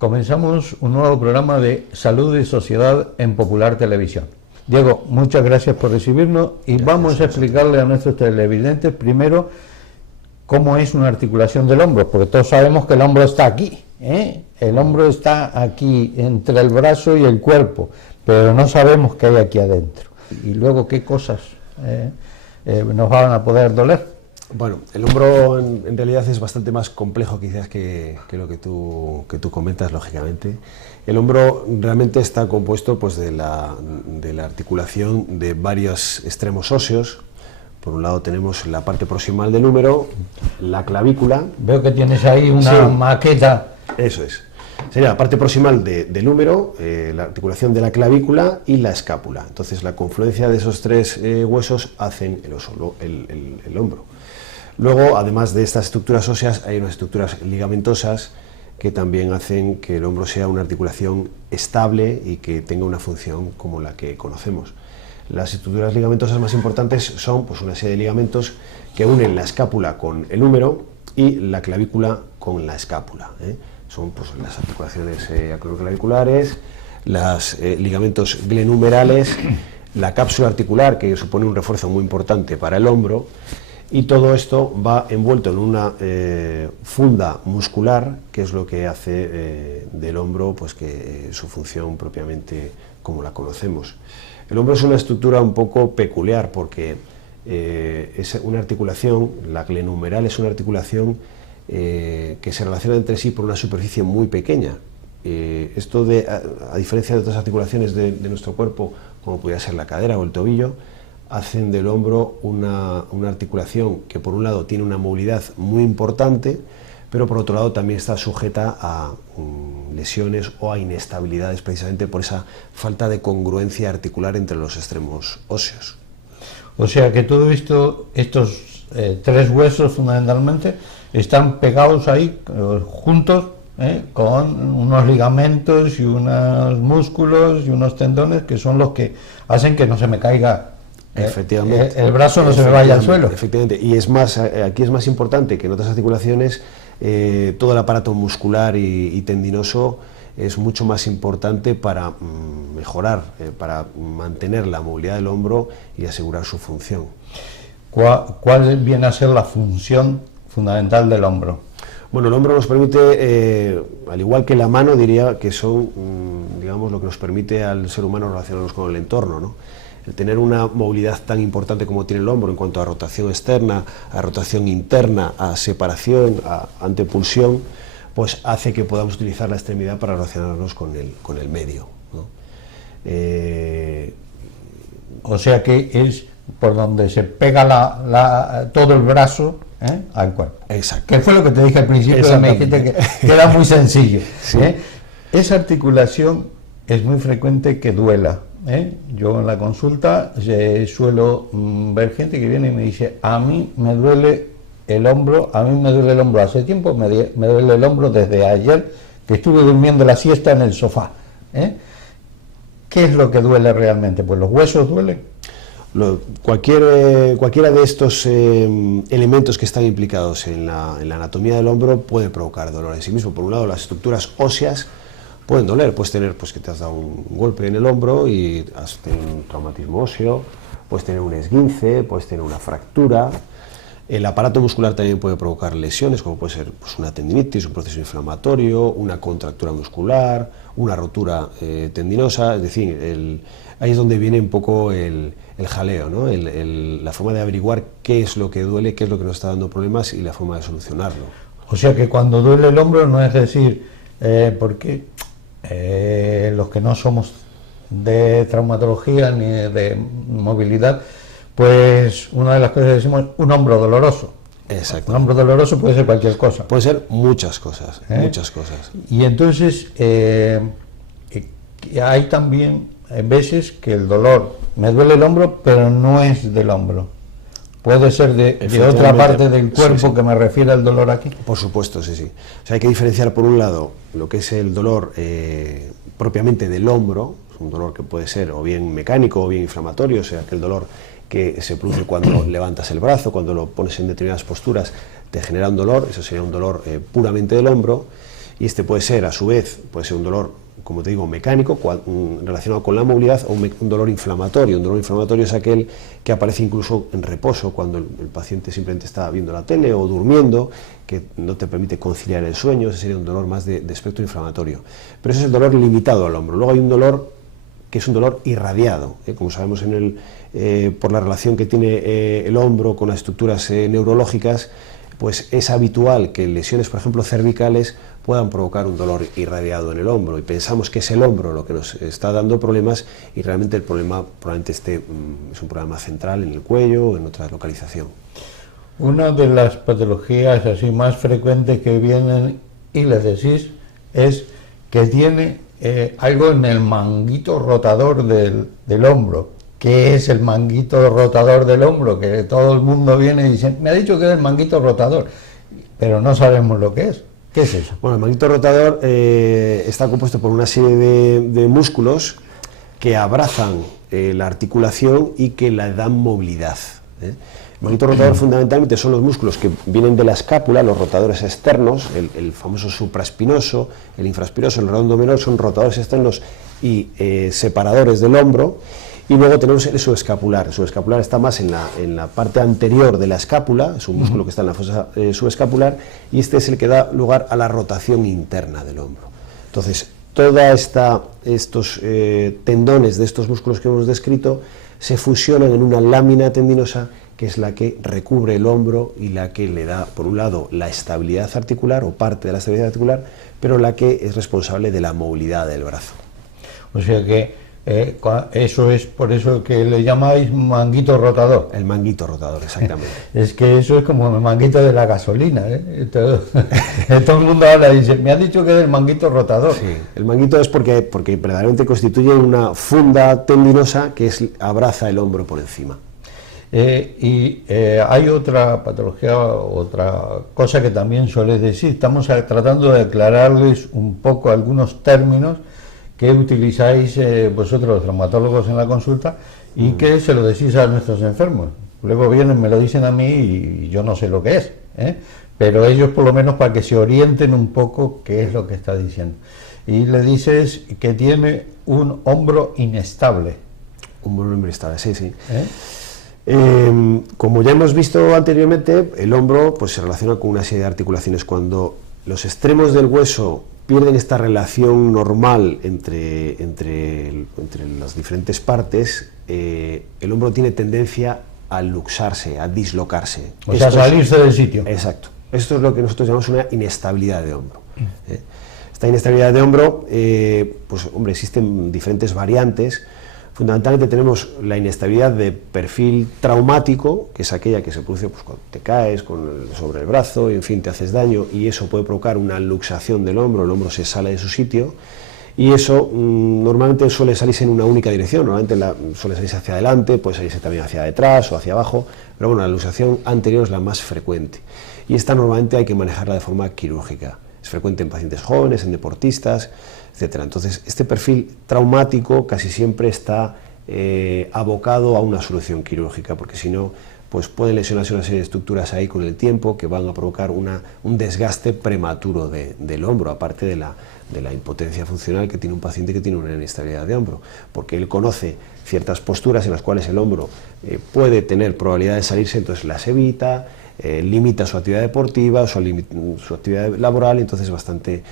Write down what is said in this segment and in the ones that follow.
Comenzamos un nuevo programa de Salud y Sociedad en Popular Televisión. Diego, muchas gracias por recibirnos y vamos a explicarle a nuestros televidentes primero cómo es una articulación del hombro, porque todos sabemos que el hombro está aquí, ¿eh? El hombro está aquí entre el brazo y el cuerpo, pero no sabemos qué hay aquí adentro. Y luego qué cosas nos van a poder doler. Bueno, el hombro en realidad es bastante más complejo quizás que lo que tú comentas, lógicamente. El hombro realmente está compuesto pues, de la articulación de varios extremos óseos. Por un lado tenemos la parte proximal del húmero, la clavícula. Veo que tienes ahí una maqueta. Eso es. Sería la parte proximal del húmero, la articulación de la clavícula y la escápula. Entonces la confluencia de esos tres huesos hacen el hombro. Luego, además de estas estructuras óseas, hay unas estructuras ligamentosas que también hacen que el hombro sea una articulación estable y que tenga una función como la que conocemos. Las estructuras ligamentosas más importantes son pues, una serie de ligamentos que unen la escápula con el húmero y la clavícula con la escápula. Son pues, las articulaciones acromioclaviculares, los ligamentos glenumerales, la cápsula articular, que supone un refuerzo muy importante para el hombro. Y todo esto va envuelto en una funda muscular, que es lo que hace del hombro pues que su función propiamente como la conocemos. El hombro es una estructura un poco peculiar porque es una articulación, la glenumeral es una articulación que se relaciona entre sí por una superficie muy pequeña. Esto a diferencia de otras articulaciones de nuestro cuerpo, como podría ser la cadera o el tobillo, hacen del hombro una articulación que por un lado tiene una movilidad muy importante, pero por otro lado también está sujeta a lesiones o a inestabilidades precisamente por esa falta de congruencia articular entre los extremos óseos. O sea que todo esto, estos tres huesos fundamentalmente están pegados ahí, juntos, con unos ligamentos y unos músculos y unos tendones que son los que hacen que no se me caiga. Efectivamente. El brazo no se me vaya al suelo. Efectivamente, y es más, aquí es más importante que en otras articulaciones, todo el aparato muscular y tendinoso es mucho más importante para mejorar, para mantener la movilidad del hombro y asegurar su función. ¿Cuál viene a ser la función fundamental del hombro? Bueno, el hombro nos permite, al igual que la mano, diría que son, digamos, lo que nos permite al ser humano relacionarnos con el entorno, ¿no? El tener una movilidad tan importante como tiene el hombro en cuanto a rotación externa, a rotación interna, a separación, a antepulsión, pues hace que podamos utilizar la extremidad para relacionarnos con el medio, ¿no? O sea que es por donde se pega todo el brazo al cuerpo. Exacto. Que fue lo que te dije al principio, me dijiste que era muy sencillo. Sí. Esa articulación es muy frecuente que duela. Yo en la consulta suelo ver gente que viene y me dice: a mí me duele el hombro, hace tiempo, me duele el hombro desde ayer que estuve durmiendo la siesta en el sofá. ¿Qué es lo que duele realmente? Pues los huesos duelen. Cualquiera de estos elementos que están implicados en la anatomía del hombro puede provocar dolor en sí mismo. Por un lado, las estructuras óseas pueden doler, puedes tener pues, que te has dado un golpe en el hombro y has tenido un traumatismo óseo, puedes tener un esguince, puedes tener una fractura. El aparato muscular también puede provocar lesiones, como puede ser pues, una tendinitis, un proceso inflamatorio, una contractura muscular, una rotura tendinosa. Es decir, ahí es donde viene un poco el jaleo, ¿no? La forma de averiguar qué es lo que duele, qué es lo que nos está dando problemas y la forma de solucionarlo. O sea que cuando duele el hombro no es decir, porque los que no somos de traumatología ni de movilidad, pues una de las cosas que decimos, un hombro doloroso. Exacto. Un hombro doloroso puede ser cualquier cosa. Puede ser muchas cosas, muchas cosas. Y entonces hay también veces que el dolor, me duele el hombro, pero no es del hombro. Puede ser de otra parte del cuerpo, sí, sí, que me refiere al dolor aquí. Por supuesto, sí, sí. O sea, hay que diferenciar por un lado lo que es el dolor propiamente del hombro, un dolor que puede ser o bien mecánico o bien inflamatorio, o sea, que el dolor que se produce cuando levantas el brazo, cuando lo pones en determinadas posturas, te genera un dolor, eso sería un dolor puramente del hombro. y este puede ser, a su vez, puede ser un dolor, como te digo, mecánico, relacionado con la movilidad, o un dolor inflamatorio. Un dolor inflamatorio es aquel que aparece incluso en reposo, cuando el paciente simplemente está viendo la tele o durmiendo, que no te permite conciliar el sueño. Ese sería un dolor más de espectro inflamatorio. Pero ese es el dolor limitado al hombro. Luego hay un dolor que es un dolor irradiado, como sabemos por la relación que tiene el hombro con las estructuras neurológicas, pues es habitual que lesiones, por ejemplo, cervicales, puedan provocar un dolor irradiado en el hombro, y pensamos que es el hombro lo que nos está dando problemas, y realmente el problema probablemente es un problema central en el cuello o en otra localización. Una de las patologías así más frecuentes que vienen y les decís es que tiene algo en el manguito rotador del hombro. ¿Qué es el manguito rotador del hombro? Que todo el mundo viene y dice, me ha dicho que es el manguito rotador, pero no sabemos lo que es. ¿Qué es eso? Bueno, el manguito rotador está compuesto por una serie de músculos que abrazan la articulación y que le dan movilidad. El manguito rotador fundamentalmente son los músculos que vienen de la escápula, los rotadores externos, el famoso supraespinoso, el infraespinoso, el redondo menor, son rotadores externos y separadores del hombro. Y luego tenemos el subescapular. El subescapular está más en la parte anterior de la escápula, es un músculo que está en la fosa subescapular, y este es el que da lugar a la rotación interna del hombro. Entonces, todos estos tendones de estos músculos que hemos descrito se fusionan en una lámina tendinosa, que es la que recubre el hombro y la que le da, por un lado, la estabilidad articular, o parte de la estabilidad articular, pero la que es responsable de la movilidad del brazo. O sea que eso es por eso que le llamáis manguito rotador. El manguito rotador, exactamente. Es que eso es como el manguito de la gasolina, ¿eh? Todo el mundo habla y dice, me ha dicho que es el manguito rotador. Sí, el manguito es porque verdaderamente constituye una funda tendinosa que abraza el hombro por encima. Hay otra patología, otra cosa que también sueles decir. Estamos tratando de aclararles un poco algunos términos que utilizáis vosotros los traumatólogos en la consulta y que se lo decís a nuestros enfermos. Luego vienen, me lo dicen a mí y yo no sé lo que es, pero ellos por lo menos para que se orienten un poco qué es lo que está diciendo. Y le dices que tiene un hombro inestable. Un hombro inestable, sí, sí. Como ya hemos visto anteriormente, el hombro pues se relaciona con una serie de articulaciones. Cuando los extremos del hueso pierden esta relación normal entre las diferentes partes, el hombro tiene tendencia a luxarse, a dislocarse. O sea, salirse del sitio. Exacto. Esto es lo que nosotros llamamos una inestabilidad de hombro. Esta inestabilidad de hombro, pues hombre, existen diferentes variantes. Fundamentalmente tenemos la inestabilidad de perfil traumático, que es aquella que se produce pues, cuando te caes sobre el brazo, y, en fin, te haces daño, y eso puede provocar una luxación del hombro, el hombro se sale de su sitio, y eso normalmente suele salirse en una única dirección, normalmente suele salirse hacia adelante, puede salirse también hacia detrás o hacia abajo, pero bueno, la luxación anterior es la más frecuente, y esta normalmente hay que manejarla de forma quirúrgica. Es frecuente en pacientes jóvenes, en deportistas, etcétera. Entonces, este perfil traumático casi siempre está abocado a una solución quirúrgica, porque si no, pues pueden lesionarse una serie de estructuras ahí con el tiempo que van a provocar un desgaste prematuro del hombro, aparte de la impotencia funcional que tiene un paciente que tiene una inestabilidad de hombro, porque él conoce ciertas posturas en las cuales el hombro puede tener probabilidad de salirse, entonces las evita, limita su actividad deportiva, su actividad laboral, entonces es bastante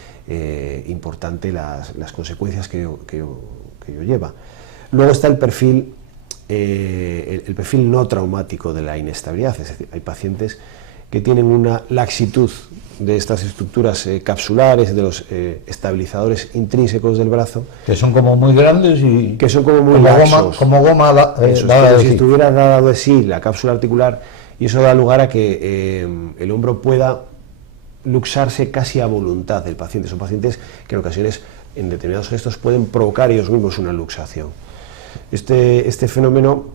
importante las consecuencias que ello lleva. Luego está el perfil no traumático de la inestabilidad, es decir, hay pacientes que tienen una laxitud de estas estructuras capsulares, de los estabilizadores intrínsecos del brazo. Que son como muy grandes y... Que son como muy laxos. Como goma dada de si sí. estuviera dado de sí la cápsula articular, y eso da lugar a que el hombro pueda luxarse casi a voluntad del paciente. Son pacientes que en ocasiones, en determinados gestos, pueden provocar ellos mismos una luxación. Este fenómeno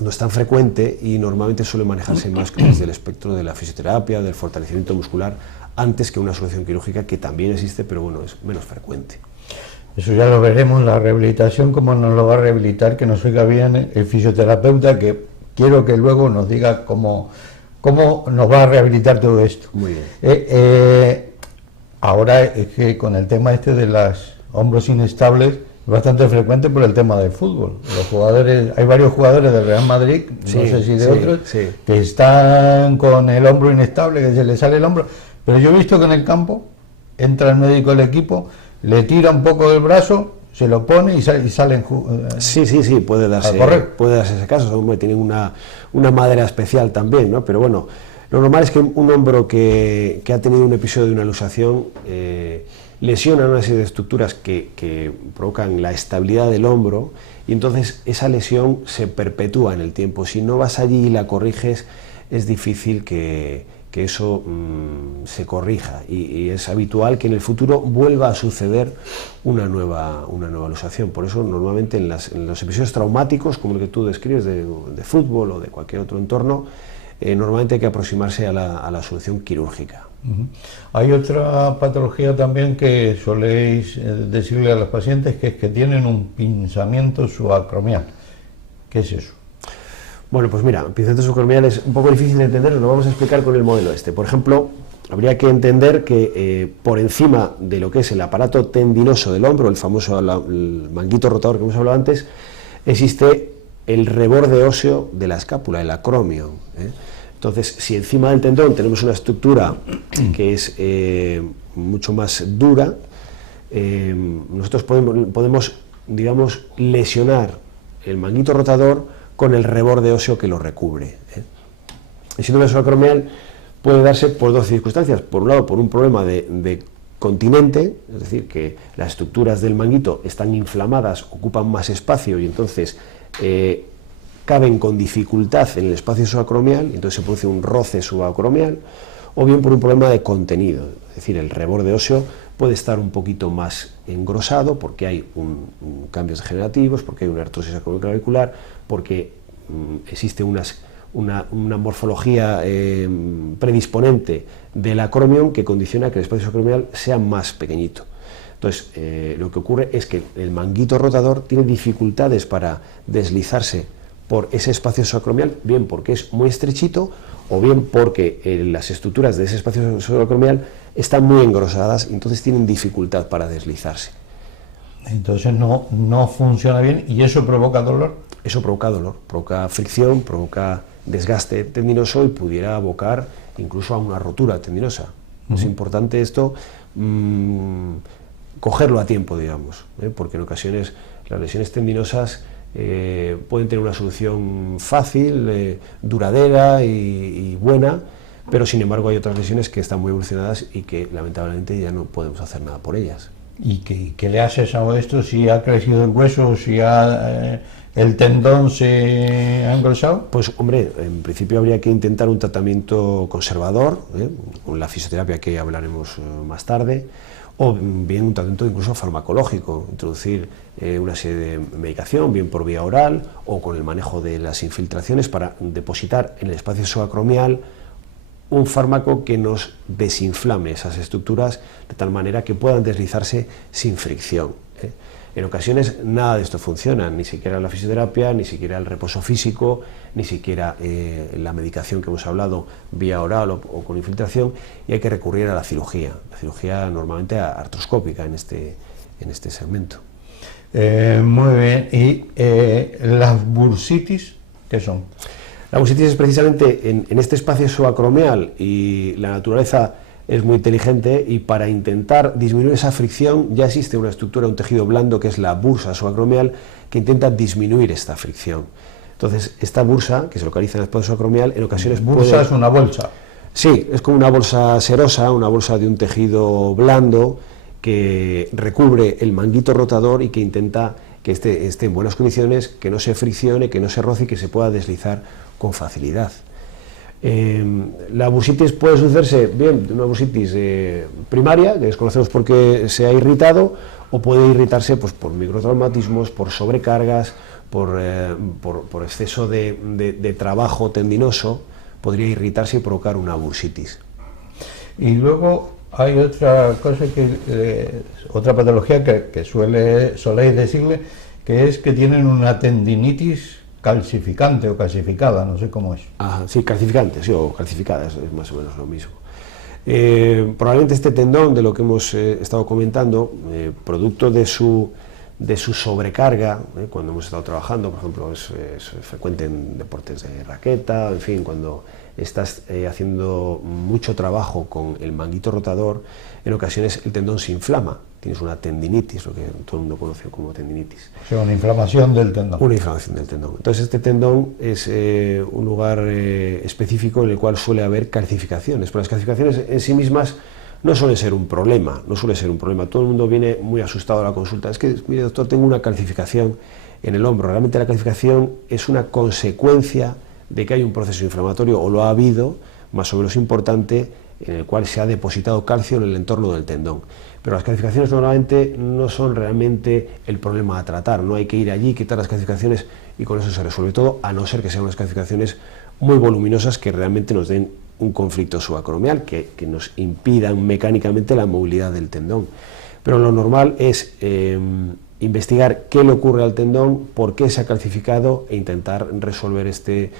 no es tan frecuente y normalmente suele manejarse más desde el espectro de la fisioterapia, del fortalecimiento muscular, antes que una solución quirúrgica, que también existe, pero bueno, es menos frecuente. Eso ya lo veremos, la rehabilitación, cómo nos lo va a rehabilitar, que nos oiga bien el fisioterapeuta, que quiero que luego nos diga cómo nos va a rehabilitar todo esto. Muy bien. Ahora es que con el tema este de los hombros inestables es bastante frecuente por el tema del fútbol. Los jugadores, hay varios jugadores del Real Madrid, Sí, no sé si de sí, otros, sí. que están con el hombro inestable, que se les sale el hombro. Pero yo he visto que en el campo entra el médico del equipo, le tira un poco del brazo, se lo pone y salen. Sí, puede darse ese caso. Hombre, tienen una madera especial también, ¿no? Pero bueno, lo normal es que un hombro que ha tenido un episodio de una luxación lesiona una serie de estructuras que provocan la estabilidad del hombro, y entonces esa lesión se perpetúa en el tiempo. Si no vas allí y la corriges, es difícil que eso se corrija, y es habitual que en el futuro vuelva a suceder una nueva luxación. Por eso normalmente en los episodios traumáticos, como el que tú describes de fútbol o de cualquier otro entorno, normalmente hay que aproximarse a la solución quirúrgica. Hay otra patología también que soléis decirle a los pacientes, que es que tienen un pinzamiento subacromial. ¿Qué es eso? Bueno, pues mira, el pinzamiento subacromial es un poco difícil de entender, lo vamos a explicar con el modelo este. Por ejemplo, habría que entender que por encima de lo que es el aparato tendinoso del hombro, el famoso el manguito rotador que hemos hablado antes, existe el reborde óseo de la escápula, el acromio, ¿eh? Entonces, si encima del tendón tenemos una estructura que es mucho más dura, nosotros podemos, digamos, lesionar el manguito rotador con el reborde óseo que lo recubre, ¿eh? El síndrome subacromial puede darse por dos circunstancias. Por un lado, por un problema de continente, es decir, que las estructuras del manguito están inflamadas, ocupan más espacio y entonces caben con dificultad en el espacio subacromial, entonces se produce un roce subacromial, o bien por un problema de contenido, es decir, el reborde óseo puede estar un poquito más engrosado porque hay cambios degenerativos, porque hay una artrosis acromioclavicular, porque existe una morfología predisponente del acromion que condiciona que el espacio subacromial sea más pequeñito. Entonces, lo que ocurre es que el manguito rotador tiene dificultades para deslizarse por ese espacio subacromial, bien porque es muy estrechito, o bien porque las estructuras de ese espacio subacromial están muy engrosadas, entonces tienen dificultad para deslizarse. Entonces no funciona bien, y eso provoca dolor. Eso provoca dolor, provoca fricción, provoca desgaste tendinoso y pudiera abocar incluso a una rotura tendinosa. Es importante esto, cogerlo a tiempo, digamos, porque en ocasiones las lesiones tendinosas pueden tener una solución fácil, duradera y buena, pero sin embargo hay otras lesiones que están muy evolucionadas y que lamentablemente ya no podemos hacer nada por ellas. ¿Y qué le haces a esto? ¿Si ha crecido el hueso, si el tendón se ha engrosado? Pues hombre, en principio habría que intentar un tratamiento conservador, con la fisioterapia que hablaremos más tarde, o bien un tratamiento incluso farmacológico, introducir una serie de medicación, bien por vía oral o con el manejo de las infiltraciones para depositar en el espacio subacromial un fármaco que nos desinflame esas estructuras de tal manera que puedan deslizarse sin fricción. En ocasiones nada de esto funciona, ni siquiera la fisioterapia, ni siquiera el reposo físico, ni siquiera la medicación que hemos hablado vía oral o con infiltración, y hay que recurrir a la cirugía normalmente artroscópica en este segmento. Muy bien, ¿y las bursitis qué son? La bursitis es precisamente en este espacio subacromial, y la naturaleza es muy inteligente, y para intentar disminuir esa fricción ya existe una estructura, un tejido blando que es la bursa subacromial, que intenta disminuir esta fricción. Entonces esta bursa, que se localiza en el espacio subacromial, en ocasiones ¿Bursa es una bolsa? Sí, es como una bolsa serosa, una bolsa de un tejido blando que recubre el manguito rotador y que intenta que esté en buenas condiciones, que no se friccione, que no se roce y que se pueda deslizar con facilidad. La bursitis puede sucederse bien de una bursitis primaria, que desconocemos por qué se ha irritado, o puede irritarse pues, por microtraumatismos, por sobrecargas, por exceso de trabajo tendinoso, podría irritarse y provocar una bursitis. Y luego hay otra cosa, otra patología que soléis decirle, que es que tienen una tendinitis calcificante o calcificada, no sé cómo es. Sí, calcificante, sí, o calcificada, es más o menos lo mismo. Probablemente este tendón, de lo que hemos estado comentando, producto de su sobrecarga, cuando hemos estado trabajando, por ejemplo, es frecuente en deportes de raqueta, en fin, cuando estás haciendo mucho trabajo con el manguito rotador, en ocasiones el tendón se inflama, tienes una tendinitis, lo que todo el mundo conoce como tendinitis. O sea, una inflamación del tendón. Una inflamación del tendón. Entonces este tendón es un lugar específico en el cual suele haber calcificaciones, pero las calcificaciones en sí mismas no suele ser un problema, Todo el mundo viene muy asustado a la consulta. Es que, mire doctor, tengo una calcificación en el hombro. Realmente la calcificación es una consecuencia de que hay un proceso inflamatorio, o lo ha habido, más o menos importante, en el cual se ha depositado calcio en el entorno del tendón. Pero las calcificaciones normalmente no son realmente el problema a tratar. No hay que ir allí, quitar las calcificaciones y con eso se resuelve todo, a no ser que sean unas calcificaciones muy voluminosas que realmente nos den un conflicto subacromial, que nos impidan mecánicamente la movilidad del tendón. Pero lo normal es investigar qué le ocurre al tendón, por qué se ha calcificado e intentar resolver este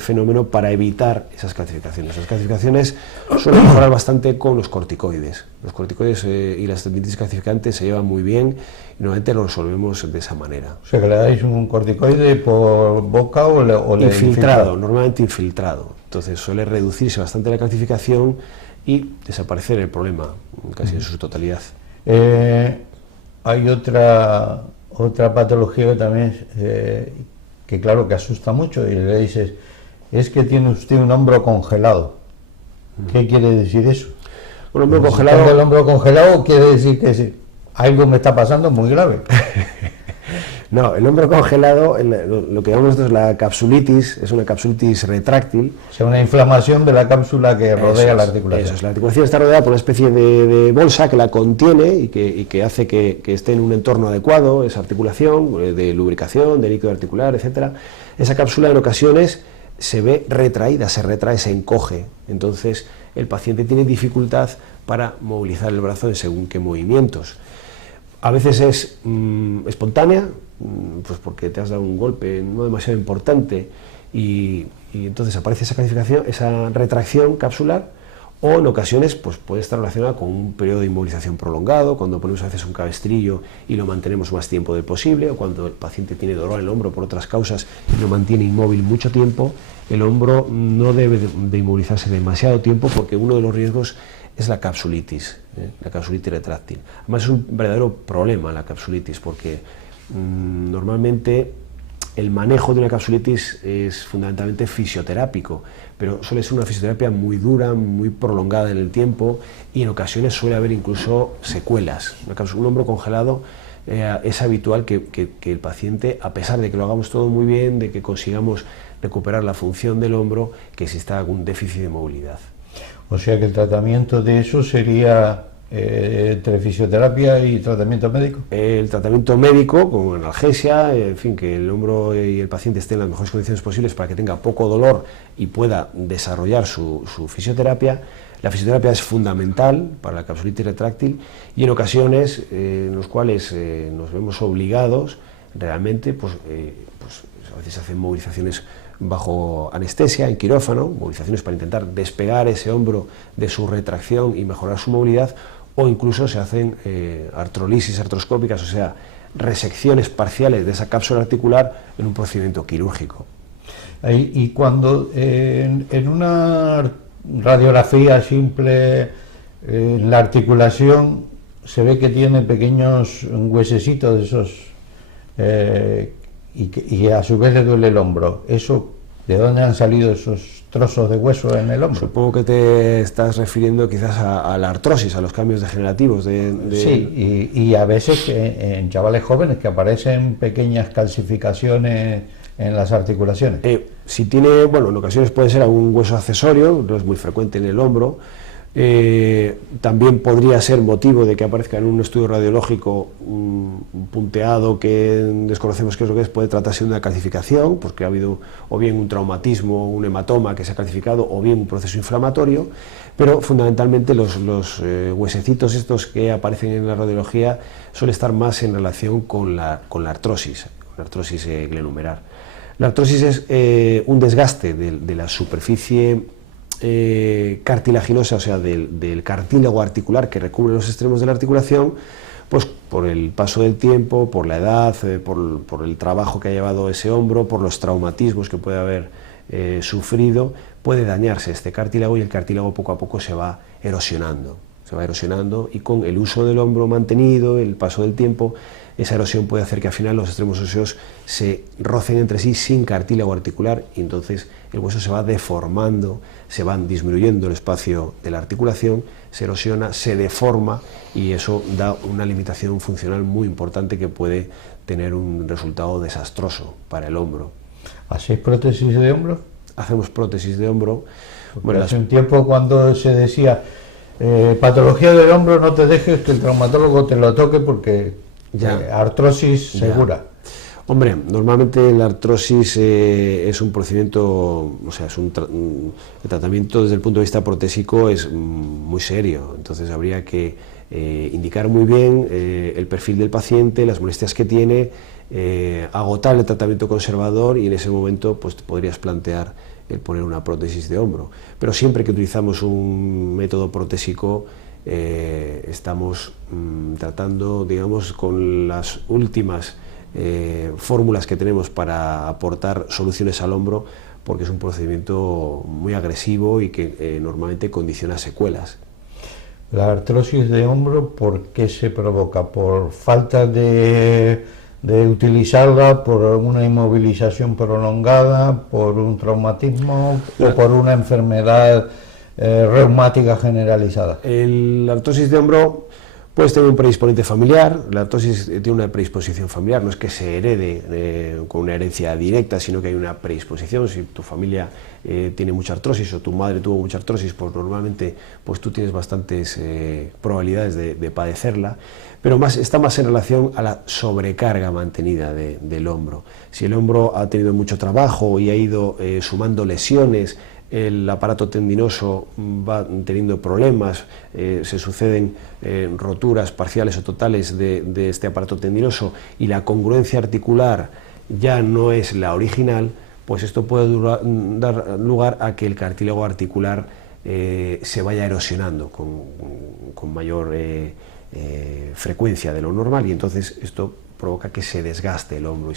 fenómeno para evitar esas calcificaciones. Las calcificaciones suelen mejorar bastante con los corticoides. Los corticoides y las tendinitis calcificantes se llevan muy bien y normalmente lo resolvemos de esa manera. O sea, que le dais un corticoide por boca o le infiltrado, normalmente infiltrado. Entonces suele reducirse bastante la calcificación y desaparecer el problema casi en su totalidad. Hay otra patología que también que claro que asusta mucho, y le dices, es que tiene usted un hombro congelado. ¿Qué quiere decir eso? Un hombro congelado. El hombro congelado quiere decir que algo me está pasando muy grave. No, el hombro congelado, lo que llamamos nosotros la capsulitis, es una capsulitis retráctil. O sea, una inflamación de la cápsula que rodea la articulación. Eso es, la articulación está rodeada por una especie de bolsa que la contiene y que hace que esté en un entorno adecuado, esa articulación, de lubricación, de líquido articular, etc. Esa cápsula en ocasiones se ve retraída, se retrae, se encoge. Entonces el paciente tiene dificultad para movilizar el brazo en según qué movimientos. A veces es espontánea, pues porque te has dado un golpe no demasiado importante y entonces aparece esa calcificación, esa retracción capsular, o en ocasiones pues puede estar relacionada con un periodo de inmovilización prolongado, cuando ponemos a veces un cabestrillo y lo mantenemos más tiempo del posible, o cuando el paciente tiene dolor en el hombro por otras causas y lo mantiene inmóvil mucho tiempo. El hombro no debe de inmovilizarse demasiado tiempo porque uno de los riesgos es la capsulitis retráctil. Además es un verdadero problema la capsulitis porque normalmente el manejo de una capsulitis es fundamentalmente fisioterápico, pero suele ser una fisioterapia muy dura, muy prolongada en el tiempo y en ocasiones suele haber incluso secuelas. Un hombro congelado es habitual que el paciente, a pesar de que lo hagamos todo muy bien, de que consigamos recuperar la función del hombro, que exista algún déficit de movilidad. O sea que el tratamiento de eso sería entre fisioterapia y tratamiento médico. El tratamiento médico, con analgesia, en fin, que el hombro y el paciente estén en las mejores condiciones posibles para que tenga poco dolor y pueda desarrollar su fisioterapia. La fisioterapia es fundamental para la capsulitis retráctil y en ocasiones en los cuales nos vemos obligados realmente, pues a veces se hacen movilizaciones bajo anestesia, en quirófano, movilizaciones para intentar despegar ese hombro de su retracción y mejorar su movilidad, o incluso se hacen artrolisis artroscópicas, o sea, resecciones parciales de esa cápsula articular en un procedimiento quirúrgico. Y cuando en una radiografía simple la articulación se ve que tiene pequeños huesecitos de esos y a su vez le duele el hombro, ¿eso de dónde han salido esos trozos de hueso en el hombro? Supongo que te estás refiriendo quizás a la artrosis, a los cambios degenerativos Sí, y a veces en chavales jóvenes que aparecen pequeñas calcificaciones en las articulaciones. Si tiene, bueno, en ocasiones puede ser algún hueso accesorio, no es muy frecuente en el hombro. También podría ser motivo de que aparezca en un estudio radiológico un punteado que desconocemos qué es lo que es. Puede tratarse de una calcificación, porque ha habido o bien un traumatismo, un hematoma que se ha calcificado, o bien un proceso inflamatorio, pero fundamentalmente los huesecitos estos que aparecen en la radiología suelen estar más en relación con la artrosis glenumerar. La artrosis es un desgaste de la superficie cartilaginosa, o sea, del cartílago articular que recubre los extremos de la articulación, pues por el paso del tiempo, por la edad, por el trabajo que ha llevado ese hombro, por los traumatismos que puede haber sufrido, puede dañarse este cartílago y el cartílago poco a poco se va erosionando y con el uso del hombro mantenido, el paso del tiempo, esa erosión puede hacer que al final los extremos óseos se rocen entre sí sin cartílago articular y entonces el hueso se va deformando, se van disminuyendo el espacio de la articulación, se erosiona, se deforma y eso da una limitación funcional muy importante que puede tener un resultado desastroso para el hombro. ¿Hacéis prótesis de hombro? Hacemos prótesis de hombro. Bueno, hace un tiempo cuando se decía patología del hombro, no te dejes que el traumatólogo te lo toque porque artrosis segura. Hombre, normalmente la artrosis es un procedimiento, o sea, el tratamiento desde el punto de vista protésico es muy serio, entonces habría que indicar muy bien el perfil del paciente, las molestias que tiene, agotar el tratamiento conservador y en ese momento pues podrías plantear el poner una prótesis de hombro. Pero siempre que utilizamos un método protésico estamos tratando, digamos, con las últimas fórmulas que tenemos para aportar soluciones al hombro, porque es un procedimiento muy agresivo y que normalmente condiciona secuelas. La artrosis de hombro, ¿por qué se provoca? ¿Por falta de utilizarla, por una inmovilización prolongada, por un traumatismo o por una enfermedad reumática generalizada? La artrosis de hombro puede tener un predisponente familiar. La artrosis tiene una predisposición familiar, no es que se herede con una herencia directa, sino que hay una predisposición. Si tu familia tiene mucha artrosis o tu madre tuvo mucha artrosis, pues normalmente pues tú tienes bastantes probabilidades de padecerla, pero está más en relación a la sobrecarga mantenida del hombro. Si el hombro ha tenido mucho trabajo y ha ido sumando lesiones, el aparato tendinoso va teniendo problemas, se suceden roturas parciales o totales de este aparato tendinoso y la congruencia articular ya no es la original, pues esto puede dar lugar a que el cartílago articular se vaya erosionando con mayor frecuencia de lo normal y entonces esto provoca que se desgaste el hombro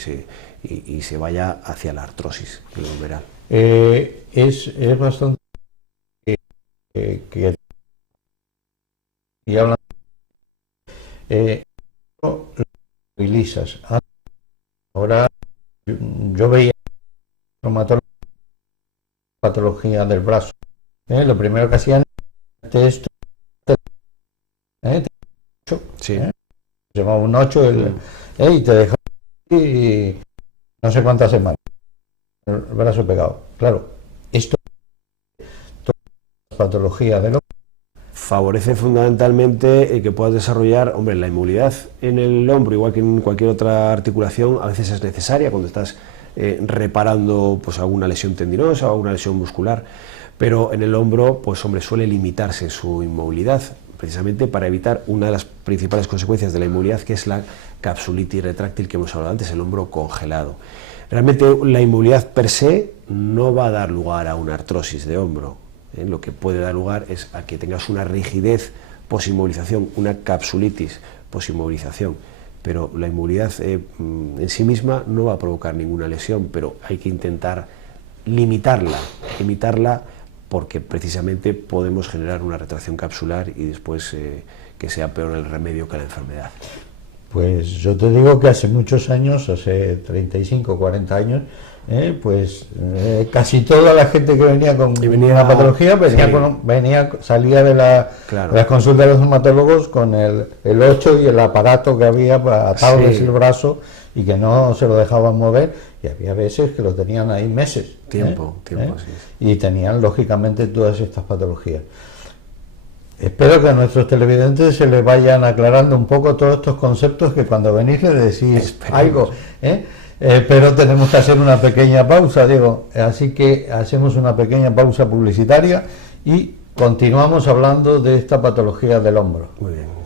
y se vaya hacia la artrosis glomerular. Es bastante que y hablan lo movilizas. Ahora yo veía patología del brazo. Lo primero que hacían esto, sí. Llevaba un 8 y te dejaba y no sé cuántas semanas el brazo pegado. Claro, esto patología de lo favorece fundamentalmente que puedas desarrollar, hombre, la inmovilidad en el hombro, igual que en cualquier otra articulación, a veces es necesaria cuando estás reparando pues alguna lesión tendinosa o alguna lesión muscular, pero en el hombro, pues hombre, suele limitarse su inmovilidad, precisamente para evitar una de las principales consecuencias de la inmovilidad, que es la capsulitis retráctil que hemos hablado antes, el hombro congelado. Realmente la inmovilidad per se no va a dar lugar a una artrosis de hombro. Lo que puede dar lugar es a que tengas una rigidez posinmovilización, una capsulitis posinmovilización, pero la inmovilidad en sí misma no va a provocar ninguna lesión, pero hay que intentar limitarla porque precisamente podemos generar una retracción capsular y después que sea peor el remedio que la enfermedad. Pues yo te digo que hace muchos años, hace 35, 40 años, casi toda la gente que venía con una patología salía de las consultas de los traumatólogos con el 8 y el aparato que había atado desde el brazo y que no se lo dejaban mover, y había veces que lo tenían ahí meses. Tiempo. Y tenían lógicamente todas estas patologías. Espero que a nuestros televidentes se les vayan aclarando un poco todos estos conceptos que cuando venís les decís algo, pero tenemos que hacer una pequeña pausa, Diego, así que hacemos una pequeña pausa publicitaria y continuamos hablando de esta patología del hombro. Muy bien.